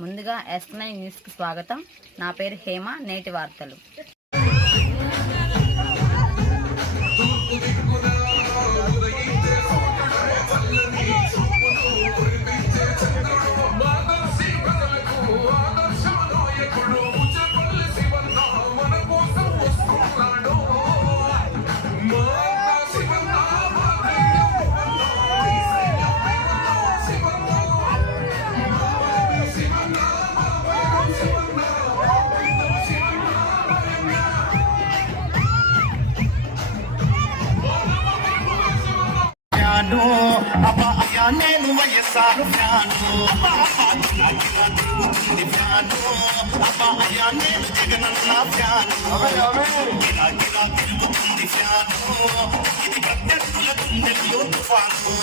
ముందుగా yes nine న్యూస్కి స్వాగతం. నా పేరు హేమ నేటి వార్తలు. నేను వైఎస్ఆర్ ఫ్యాను. అబ్బా ఫ్యాను అబ్బా నేను జగనన్న ఫ్యాను. గిలా గిలా తిరుగుతుంది ఫ్యాను. ఇది ప్రత్యర్థుల గుండెల్లో తుఫాను.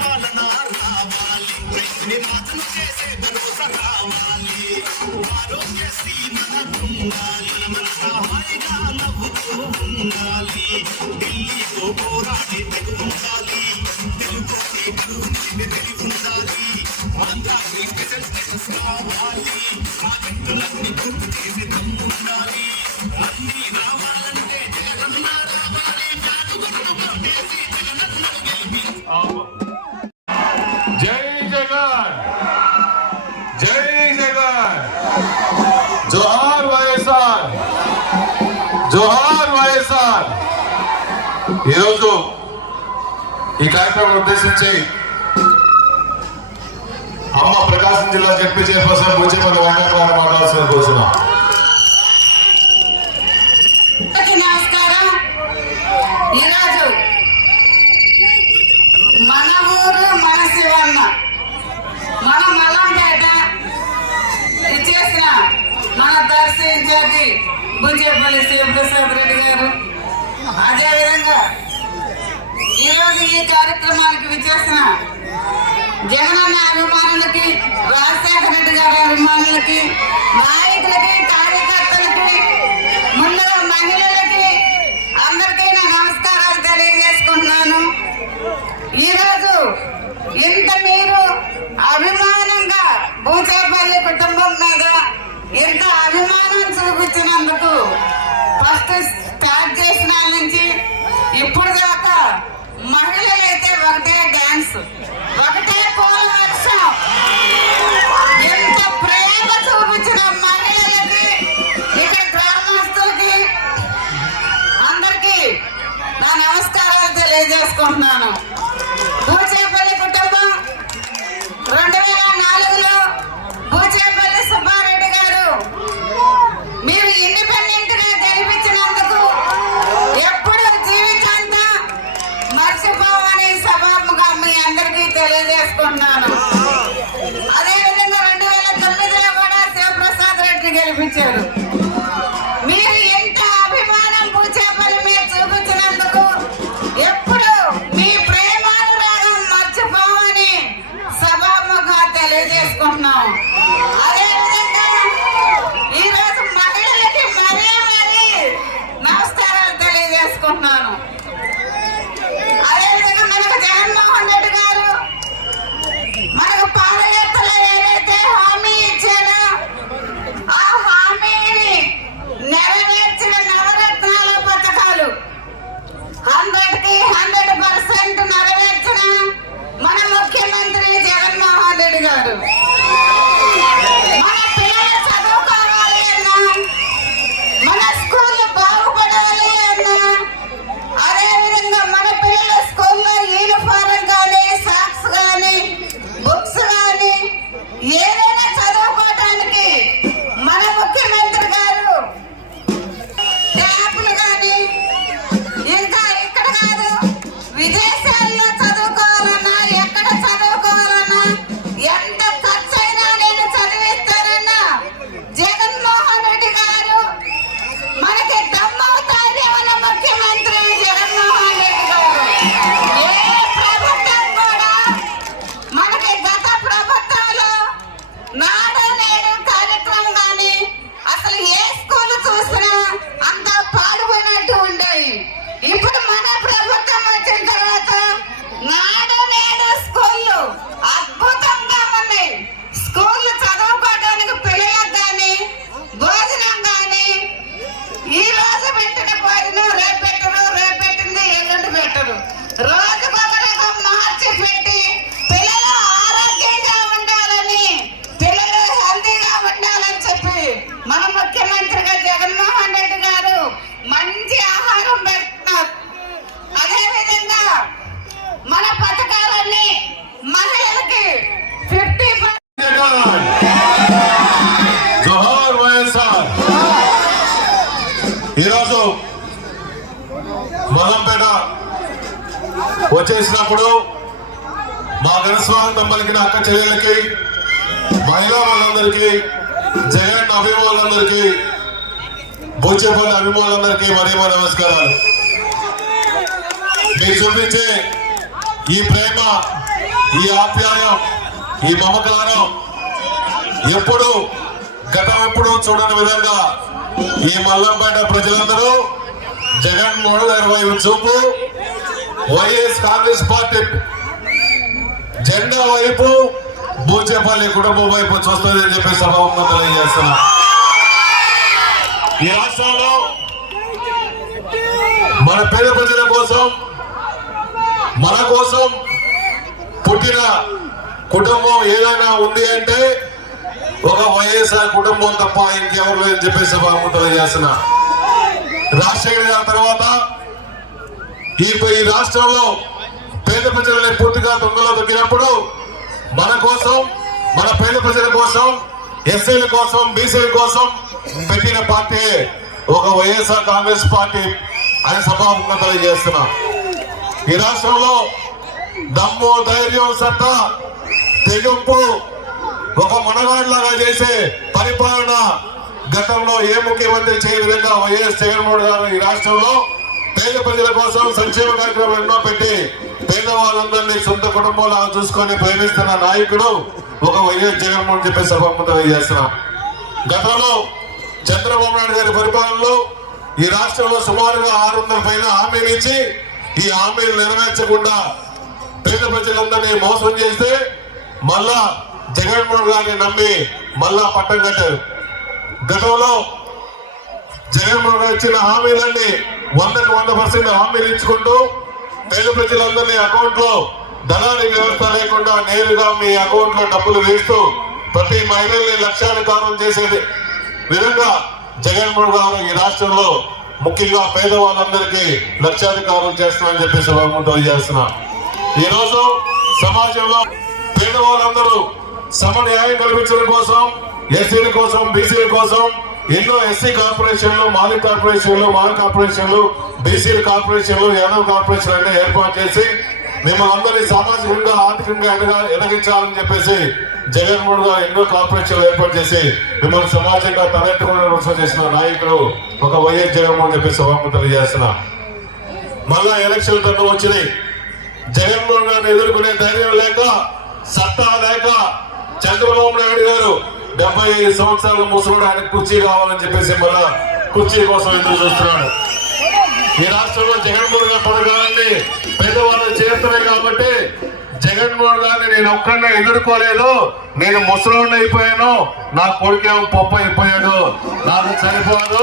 పాలన రావాలి నిర్మాణం చేసే భరోసా రావాలి ఆరోగ్యశ్రీ మనకుండాలి మన హాయిగా నవ్వుతూ ఉండాలి ఢిల్లీతో போராடி ఈరోజు ఈ కార్యక్రమం ఉద్దేశించి అమ్మ ప్రకాశం జిల్లా చెప్పి చైర్పర్సన్ బుజ్జిమల వెంకటరావు మాట్లాడాల్సిన కూర్చున్నాం మన ఊరు మన శివన్న మన మల్లంపేట మన దర్శి ఇన్ఛార్జి బుంచేపల్లి శివప్రసాద్ రెడ్డి గారు. అదేవిధంగా ఈరోజు ఈ కార్యక్రమానికి విచ్చేసిన జగనన్న అభిమానులకి రాజశేఖర రెడ్డి గారి అభిమానులకి నాయకులకి కార్యకర్తలకి ముందుగా మహిళలకి అందరికీ నా నమస్కారాలు తెలియజేసుకుంటున్నాను. ఈరోజు ఇంత మీరు అభిమానంగా భూచేపల్లి కుటుంబం మీద ఇంత అభిమానం చూపించినందుకు మహిళలు అయితే ఒకటే డ్యాన్స్ తెలియజేసుకున్నాను అదేవిధంగా రెండు వేల తొమ్మిదిలో కూడా శివప్రసాద్ రెడ్డిని గెలిపించారు మీరు ఎంత అభిమానం పూచేపల్లి మీరు చూపించినందుకు ఎప్పుడు మీ ప్రేమానురాగం మర్చిపోమని సభాముఖంగా తెలియజేసుకుంటున్నాం. మలంపేట వచ్చేసినప్పుడు మా ఘనస్వామి పలికిన అక్క చెల్లెళ్ళకి మహిళా వాళ్ళందరికీ జగన్ అభిమానులందరికీ బూచేపల్లి అభిమానులందరికీ మరీ మరీ నమస్కారాలు. మీరు చూపించే ఈ ప్రేమ ఈ ఆప్యాయం ఈ మమకారం ఎప్పుడు గతం ఎప్పుడు చూడని విధంగా ఈ మల్లంపేట ప్రజలందరూ జగన్మోహన్ గారి వైపు చూపు. వైఎస్ కాంగ్రెస్ పార్టీ జెండా వైపు బూచేపల్లి కుటుంబం వైపు చూస్తుందని చెప్పి సభాముఖం తెలియజేస్తున్నా. ఈ రాష్ట్రంలో మన పేద ప్రజల కోసం మన కోసం పుట్టిన కుటుంబం ఏదైనా ఉంది అంటే ఒక వైఎస్ఆర్ కుటుంబం తప్ప ఇంకెవరు లేదని చెప్పేసి భావం తెలియజేస్తున్నా. రాజశేఖర గారి తర్వాత ఈ ఈ రాష్ట్రంలో పేద ప్రజలని పూర్తిగా దొంగలో దొరికినప్పుడు మన కోసం మన పేద ప్రజల కోసం ఎస్సీల కోసం బీసీల కోసం పెట్టిన పార్టీ ఒక వైఎస్ఆర్ కాంగ్రెస్ పార్టీ అని సభాముఖంగా తెలియజేస్తున్నా. ఈ రాష్ట్రంలో దమ్ము ధైర్యం సత్తా తెగింపు ఒక మనగాడిలాగా చేసే పరిపాలన గతంలో ఏ ముఖ్యమంత్రి చేయని విధంగా వైఎస్ జగన్మోహన్ గారు ఈ రాష్ట్రంలో పేద ప్రజల కోసం సంక్షేమ కార్యక్రమం ఎన్నో పెట్టి పేదవాళ్ళందరినీ సొంత కుటుంబంలో చూసుకొని ప్రేమిస్తున్న నాయకుడు ఒక వైఎస్ జగన్మోహన్ చెప్పి సభాముఖం చేస్తున్నాం. గతంలో చంద్రబాబు నాయుడు గారి పరిపాలనలో ఈ రాష్ట్రంలో సుమారుగా ఆరు వందల పైన హామీలు ఇచ్చి ఈ హామీలు నెరవేర్చకుండా పేద ప్రజలందరినీ మోసం చేస్తే మళ్ళా జగన్మోహన్ గారిని నమ్మి మళ్ళా పట్టం కట్టారు. గతంలో జగన్మోహన్ గారు ఇచ్చిన హామీలన్నీ వందకు వంద పర్సెంట్ హామీలు ఇచ్చుకుంటూ పేద ప్రజలందరినీ అకౌంట్లో ధనాన్ని వ్యవస్థ లేకుండా నేరుగా మీ అకౌంట్లో డబ్బులు వేస్తూ ప్రతి మహిళల్ని లక్ష్యాధికారం చేసేది. విధంగా జగన్మోహన్ గారు ఈ రాష్ట్రంలో ముఖ్యంగా పేదవాళ్ళందరికీ లక్ష్యాధికారం చేస్తున్నారని చెప్పి సభాముఖం చేస్తున్నా. ఈ రోజు సమాజంలో పేదవాళ్ళందరూ సమన్యాయం కల్పించడం కోసం ఎస్సీల కోసం బీసీల కోసం ఎన్నో ఎస్సీ కార్పొరేషన్లు మాలిక్ కార్పొరేషన్లు మాల్ కార్పొరేషన్లు బీసీల కార్పొరేషన్లు యాదవ్ కార్పొరేషన్ అంటే ఏర్పాటు చేసి మిమ్మల్ని అందరినీ సామాజికంగా ఆర్థికంగా ఎదగా ఎదగించాలని చెప్పేసి జగన్మోహన్ గారు ఎన్నో కార్పొరేషన్లు ఏర్పాటు చేసి మిమ్మల్ని సమాజంగా తలెత్తుకునే చేసిన నాయకుడు ఒక వైఎస్ జగన్మోహన్ చెప్పేసి సభకు తెలియజేసిన మళ్ళా ఎలక్షన్ తను వచ్చినాయి. జగన్మోహన్ గారిని ఎదుర్కొనే ధైర్యం లేక సత్తా లేక చంద్రబాబు నాయుడు గారు డెబ్బై ఐదు సంవత్సరాల ముసలుడు ఆయన కుర్చీ కావాలని చెప్పేసి మళ్ళా కుర్చీ కోసం ఎదురు చూస్తున్నాడు. ఈ రాష్ట్రంలో జగన్మోహన్ గారు పథకాలన్నీ పేదవాళ్ళు చేస్తున్నాయి కాబట్టి జగన్మోహన్ గారిని నేను ఒక్కడినే ఎదుర్కోలేదు. నేను ముసలోడిని అయిపోయాను. నా కొడుకేమో పప్పు అయిపోయాడు. నాకు సరిపోదు.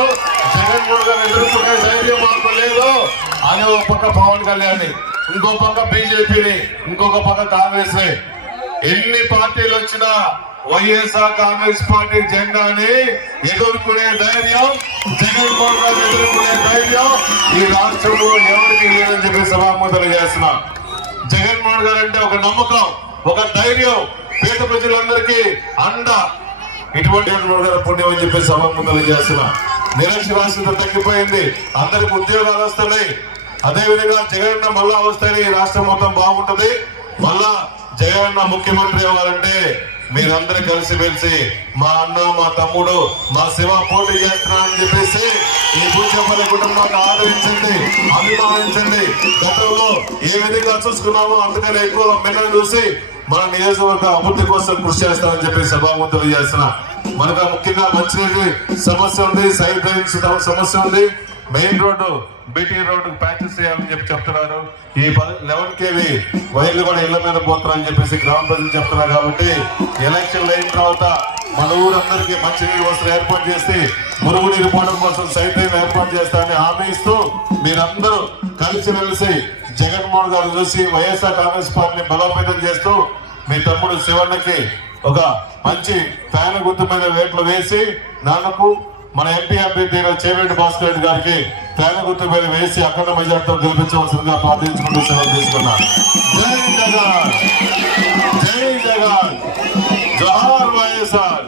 జగన్మోహన్ గారు ఎదుర్కొనే ధైర్యం మాకు లేదు. అని ఒక పక్క పవన్ కళ్యాణ్ ఇంకో పక్క బీజేపీని ఇంకొక పక్క కాంగ్రెస్ ఎన్ని పార్టీలు వచ్చినా వైఎస్ఆర్ కాంగ్రెస్ పార్టీ జెండాని ఎదుర్కొనే ధైర్యం జగన్మోహన్ గారు ఎదుర్కొనే ధైర్యం ఈ రాష్ట్రంలో ఎవరికి లేదని చెప్పి సభాముద్రలు చేస్తున్నా. జగన్మోహన్ గారు అంటే ఒక నమ్మకం ఒక ధైర్యం. పేద ప్రజలందరికీ అండ. ఇటువంటి జగన్మోహన్ గారు పుణ్యం అని చెప్పి సభాముద్రలు చేస్తున్నా. నిరక్షరాస్యత తగ్గిపోయింది. అందరికి ఉద్యోగాలు వస్తున్నాయి. అదే విధంగా మళ్ళా వస్తేనే ఈ రాష్ట్రం మొత్తం బాగుంటది. మళ్ళా జగన్ ముఖ్యమంత్రి అవ్వాలంటే మీరందరూ కలిసి మెలిసి మా అన్న మా తమ్ముడు మా శివ పోటీ చేస్తున్నారని చెప్పేసి ఈ భూచేపల్లి కుటుంబాన్ని ఆదరించండి అభిమానించండి. గతంలో ఏ విధంగా చూసుకున్నామో అందుకని ఎక్కువ మెడలు చూసి మన నియోజకవర్గ అభివృద్ధి కోసం కృషి చేస్తామని చెప్పి సభాముఖులు చేస్తున్నా మనకు ముఖ్యంగా మంచినీటి సమస్య ఉంది సైడ్ డ్రైన్స్ సమస్య ఉంది. Main road BT road patches చేయాలని చెప్పి చెప్తున్నారు. ఈ లెవెన్ కేవి వైర్లు కూడా ఇళ్ళ మీద పోతున్నారని చెప్పేసి గ్రామ ప్రజలు చెప్తున్నారు కాబట్టి ఎలక్షన్లు అయిన తర్వాత మన ఊరందరికీ మంచినీరు వసతులు ఏర్పాటు చేసి మురుగునీరు పోవడం కోసం సైడ్ డ్రైన్ ఏర్పాటు చేస్తారని హామీ ఇస్తూ మీరందరూ కలిసి వెలిసి జగన్మోహన్ గారు చూసి వైఎస్ఆర్ కాంగ్రెస్ పార్టీని బలోపేతం చేస్తూ మీ తమ్ముడు శివన్నకి ఒక మంచి ఫ్యాన్ గుర్తు మీద వేట్లు వేసి నాన్నకు మన ఎంపీ అభ్యర్థి చేవేటి భాస్కర్ రెడ్డి గారికి తేన గుర్తు మీద వేసి అఖండ మెజార్టీతో గెలిపించవలసిందిగా ప్రార్థించుకుంటూ సెలవు తీసుకున్నారు జగన్! జగన్! జహార్ వైఎస్ఆర్!